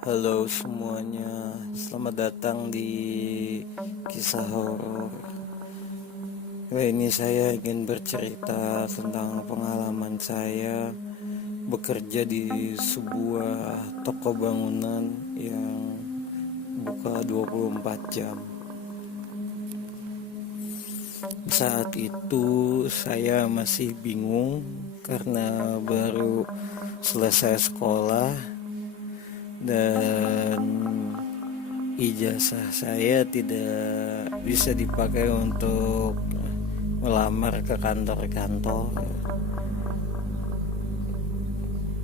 Halo semuanya, selamat datang di kisah horor. Kali ini saya ingin bercerita tentang pengalaman saya bekerja di sebuah toko bangunan yang buka 24 jam. Saat itu saya masih bingung karena baru selesai sekolah dan ijazah saya tidak bisa dipakai untuk melamar ke kantor-kantor,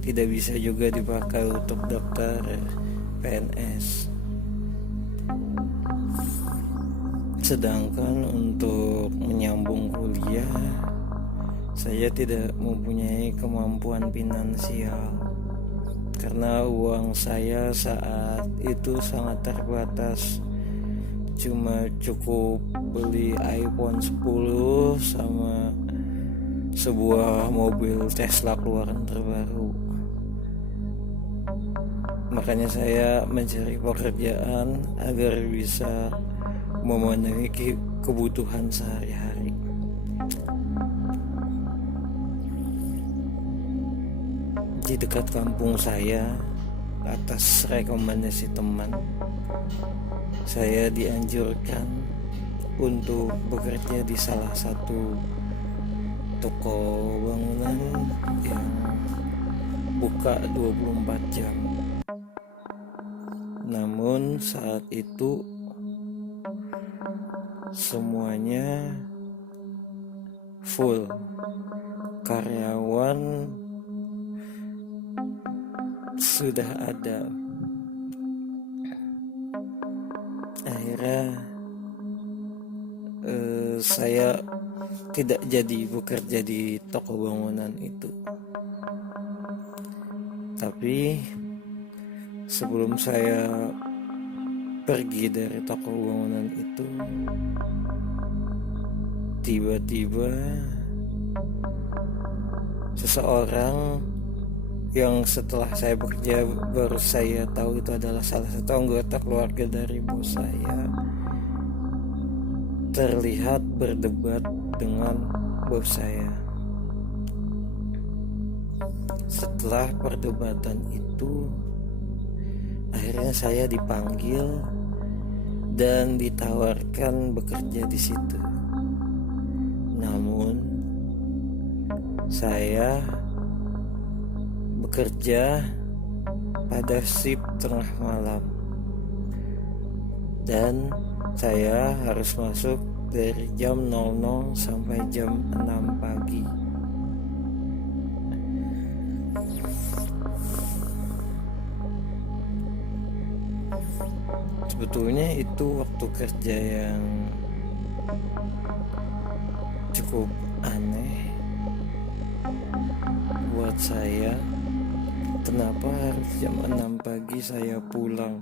tidak bisa juga dipakai untuk daftar PNS. Sedangkan untuk menyambung kuliah saya tidak mempunyai kemampuan finansial karena uang saya saat itu sangat terbatas, cuma cukup beli iPhone 10 sama sebuah mobil Tesla keluaran terbaru. Makanya saya mencari pekerjaan agar bisa memenuhi kebutuhan sehari-hari. Di dekat kampung saya, atas rekomendasi teman, saya dianjurkan untuk bekerja di salah satu toko bangunan yang buka 24 jam. Namun saat itu semuanya full, karyawan sudah ada. Akhirnya saya tidak jadi bekerja di toko bangunan itu. Tapi sebelum saya pergi dari toko bangunan itu, tiba-tiba seseorang yang setelah saya bekerja baru saya tahu itu adalah salah satu anggota keluarga dari bos saya, terlihat berdebat dengan bos saya. Setelah perdebatan itu, akhirnya saya dipanggil dan ditawarkan bekerja di situ. Namun saya bekerja pada shift tengah malam dan saya harus masuk dari jam 00 sampai jam 6 pagi. Sebetulnya itu waktu kerja yang cukup aneh buat saya. Kenapa harus jam 6 pagi saya pulang?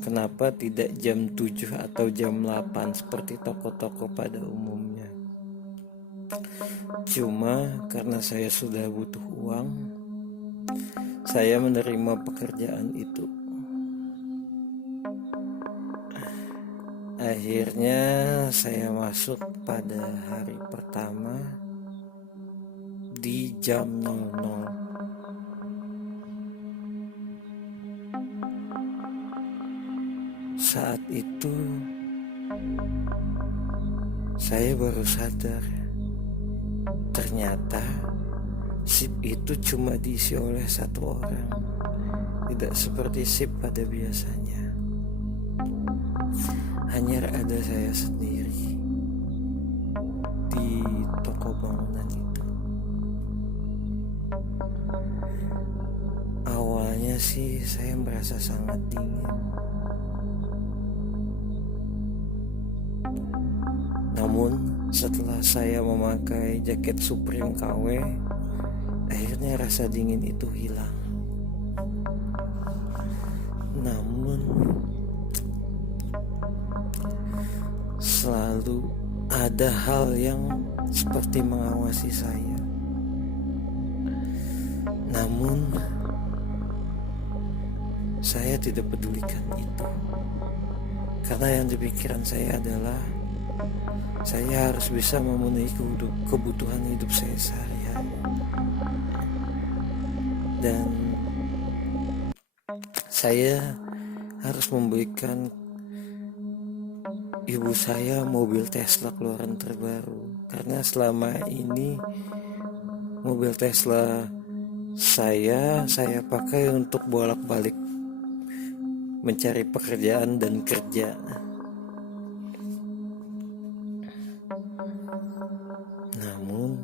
Kenapa tidak jam 7 atau jam 8 seperti toko-toko pada umumnya? Cuma karena saya sudah butuh uang, saya menerima pekerjaan itu. Akhirnya saya masuk pada hari pertama di jam 00. Saat itu saya baru sadar ternyata shift itu cuma diisi oleh satu orang, tidak seperti shift pada biasanya. Hanya ada saya sendiri di toko bangunan itu. Awalnya sih saya merasa sangat dingin. Namun setelah saya memakai jaket Supreme KW, akhirnya rasa dingin itu hilang. Namun selalu ada hal yang seperti mengawasi saya. Namun saya tidak pedulikan itu. Karena yang di pikiran saya adalah saya harus bisa memenuhi kebutuhan hidup saya sehari-hari. Dan saya harus memberikan ibu saya mobil Tesla keluaran terbaru. Karena selama ini mobil Tesla saya pakai untuk bolak-balik mencari pekerjaan dan kerja. Namun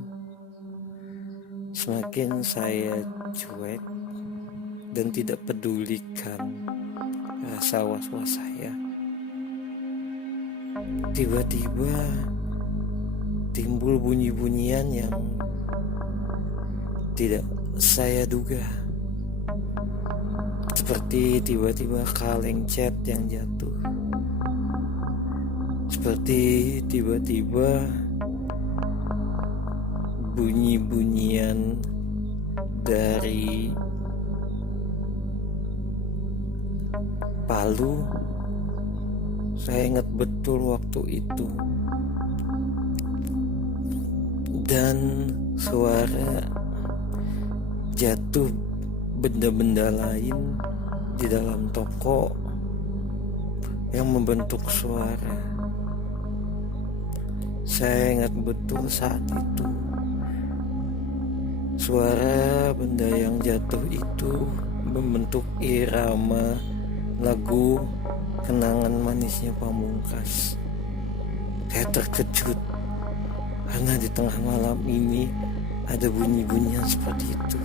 semakin saya cuek dan tidak pedulikan rasa was-was saya, tiba-tiba timbul bunyi-bunyian yang tidak saya duga. Seperti tiba-tiba kaleng cat yang jatuh. Seperti tiba-tiba bunyi-bunyian dari Palu. Saya ingat betul waktu itu. Dan suara jatuh benda-benda lain di dalam toko yang membentuk suara. Saya ingat betul saat itu suara benda yang jatuh itu membentuk irama lagu Kenangan Manisnya Pamungkas. Saya terkejut karena di tengah malam ini ada bunyi-bunyian seperti itu.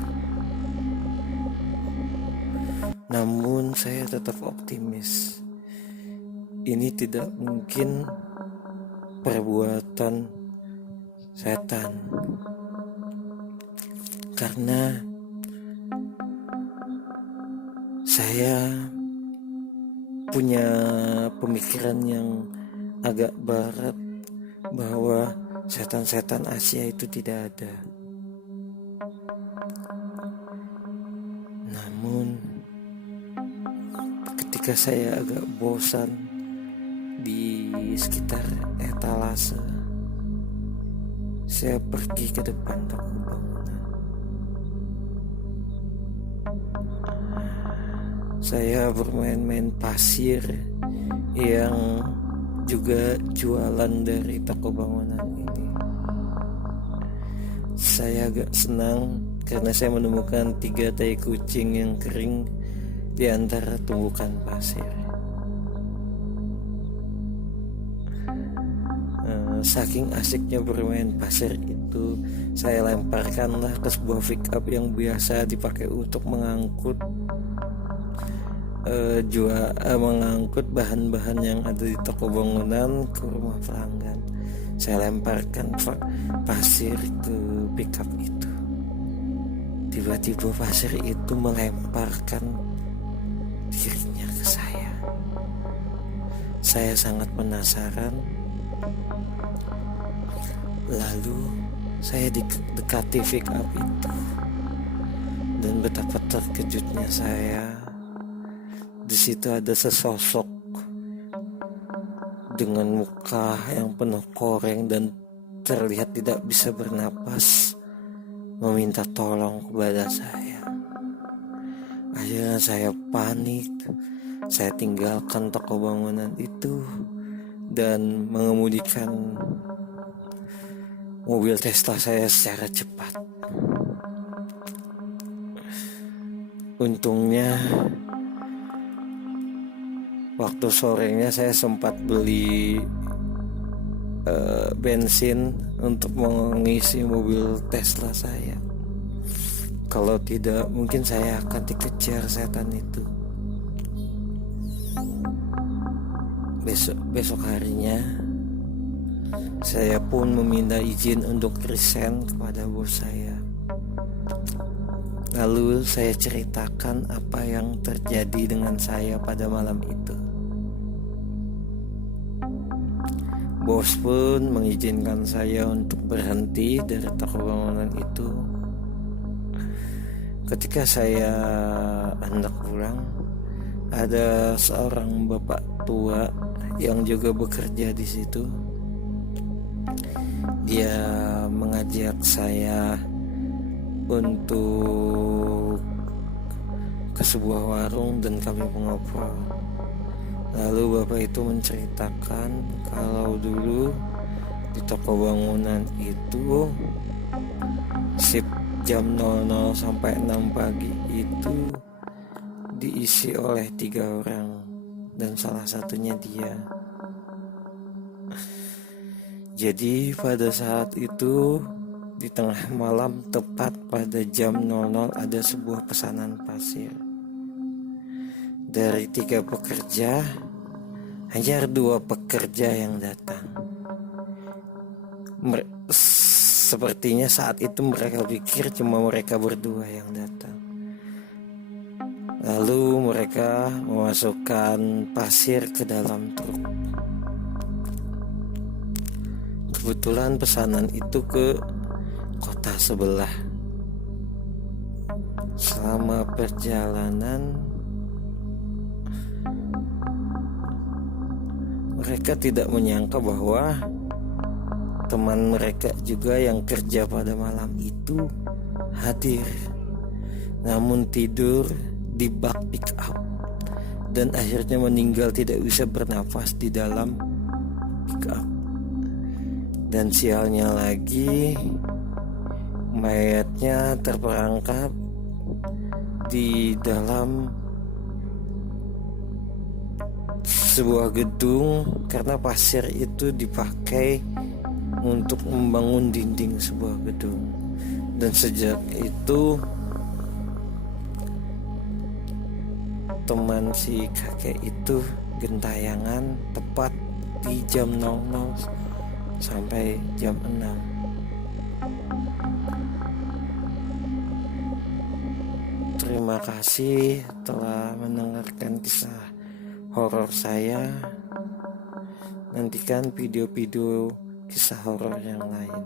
Namun saya tetap optimis. Ini tidak mungkin perbuatan setan. Karena saya punya pemikiran yang agak barat bahwa setan-setan Asia itu tidak ada. Namun ketika saya agak bosan di sekitar etalase, saya pergi ke depan toko bangunan. Saya bermain-main pasir yang juga jualan dari toko bangunan ini. Saya agak senang karena saya menemukan 3 tai kucing yang kering di antara tumbukan pasir. Saking asiknya bermain pasir itu, saya lemparkanlah ke sebuah pick up yang biasa dipakai untuk mengangkut mengangkut bahan-bahan yang ada di toko bangunan ke rumah pelanggan. Saya lemparkan pasir ke pickup itu. Tiba-tiba pasir itu melemparkan dirinya ke saya. Saya sangat penasaran. Lalu saya dekati pickup itu, dan betapa terkejutnya saya. Di situ ada sesosok dengan muka yang penuh koreng dan terlihat tidak bisa bernapas, meminta tolong kepada saya. Akhirnya saya panik. Saya tinggalkan toko bangunan itu dan mengemudikan mobil Tesla saya secara cepat. Untungnya waktu sorenya saya sempat beli bensin untuk mengisi mobil Tesla saya. Kalau tidak, mungkin saya akan dikejar setan itu. Besok harinya saya pun meminta izin untuk resign kepada bos saya. Lalu saya ceritakan apa yang terjadi dengan saya pada malam itu. Bos pun mengizinkan saya untuk berhenti dari toko bangunan itu. Ketika saya hendak pulang, ada seorang bapak tua yang juga bekerja di situ. Dia mengajak saya untuk ke sebuah warung dan kami mengobrol. Lalu bapak itu menceritakan kalau dulu di toko bangunan itu shift jam 00 sampai 6 pagi itu diisi oleh 3 orang dan salah satunya dia. Jadi pada saat itu di tengah malam tepat pada jam 00 ada sebuah pesanan pasir. Dari 3 pekerja hanya 2 pekerja yang datang. Sepertinya saat itu mereka pikir cuma mereka berdua yang datang. Lalu mereka memasukkan pasir ke dalam truk. Kebetulan pesanan itu ke kota sebelah. Selama perjalanan mereka tidak menyangka bahwa teman mereka juga yang kerja pada malam itu hadir, namun tidur di bak pick up dan akhirnya meninggal tidak bisa bernafas di dalam pick up. Dan sialnya lagi, mayatnya terperangkap di dalam sebuah gedung karena pasir itu dipakai untuk membangun dinding sebuah gedung. Dan sejak itu teman si kakek itu gentayangan tepat di jam 00 sampai jam 6. Terima kasih telah mendengarkan kisah horor saya. Nantikan video-video kisah horor yang lain.